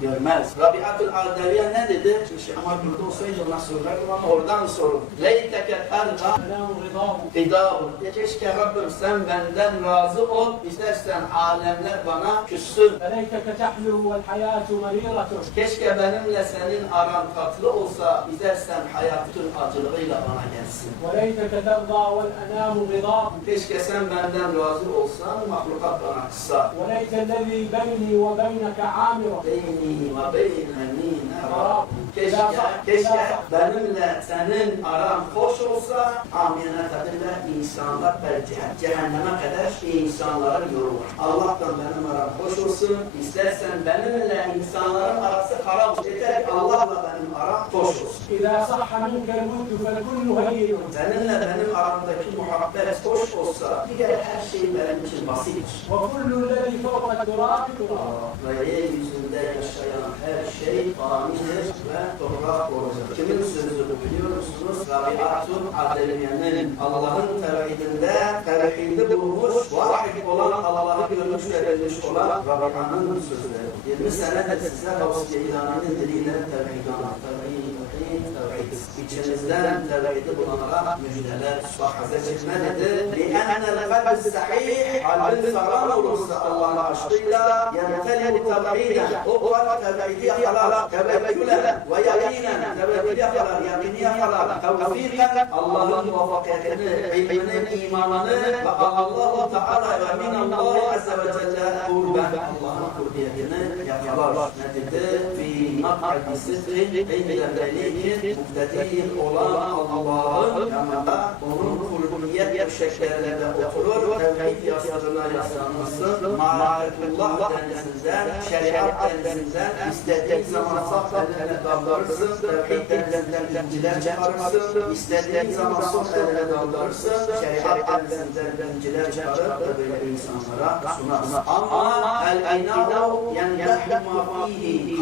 görmez. Rabiatül Ardaviye ne dedi? Şimdi Şeyh Ahmet burada olsaydı ona sorardım ama oradan sorun. Leyteke terda fidavu. Ya keşke Rabbim sen benden razı ol. İstersen alemler bana küssün. Leyteke tehluhu vel hayatu meriratuh. Keşke benimle senin aran tatlı olsa. İstersen hayatın acılığıyla bana gelsin. Leyteke terda vel enamu ridavu. Keşke sen benden razı olsan mahlukat bana kıssa. Leyteke lezi beyni ve beyneke amira. بيني وبين حنين Keşke benimle senin aran hoş olsa amiyene kadirle insanlar belki cehenneme kadar insanların yolu. Allah'tan benim aram hoş olsun. İstersen benimle insanların arası haram olsun. Yeter ki Allah'la benim aram hoş olsun. İlâ sahha minkel mutlu fel. Seninle benim aramdaki muhabbet hoş olsa diğer her şey benim için basittir. Ve kullu lezî fevkat durâbi durâbi. Ve yeryüzünde yaşayan her şey amindir ve toprak olacak. Kimin sözünü biliyor musunuz? Rabiatun Adeliye'nin Allah'ın tevhidinde tevhidi bulmuş, vahid olan Allah'ı görmüş ve bilmiş olan Rabia'nın sözleri. 20 senedir size Gavs Geylani'nin diliyle tevhid anlat. Tevhid, tevhid, tevhid. İçinizden tevhidi bulanlara müjdeler. Bak Hazreti ne dedi? لِأَنَّ الْقَلْبِ السَّحِيحِ Kalbin sağlam olursa Allah'ın aşkıyla يَمْتَلِبُ تَوْحِيدًا O kalp tevhidi yakalar, tevekkülen ve yakinen tevekkül yakalar, yakini yakalar, tevfiken Allah'ın muvaffakiyetini, ilmini, imanını ve Allah-u Teala ve minallahu azze ve Allah'ın kurbiyetini yakalar. Ne dedi? Fi mak'adi sıdrin eyle melikin muktedirin olan Allah'ın yanında onun kurbiyet şekillerinde oturur. Tevhid yasasına yaslanması, marifetullah denisinden, şeriat denisinden istediğin zaman saf eline kaldırırsın, tevhid denisinden inciler çıkarırsın, istediğin zaman sol eline kaldırırsın, şeriat inciler çıkarır ve böyle insanlara sunarsın. Ama el-inav yendehu ma fihi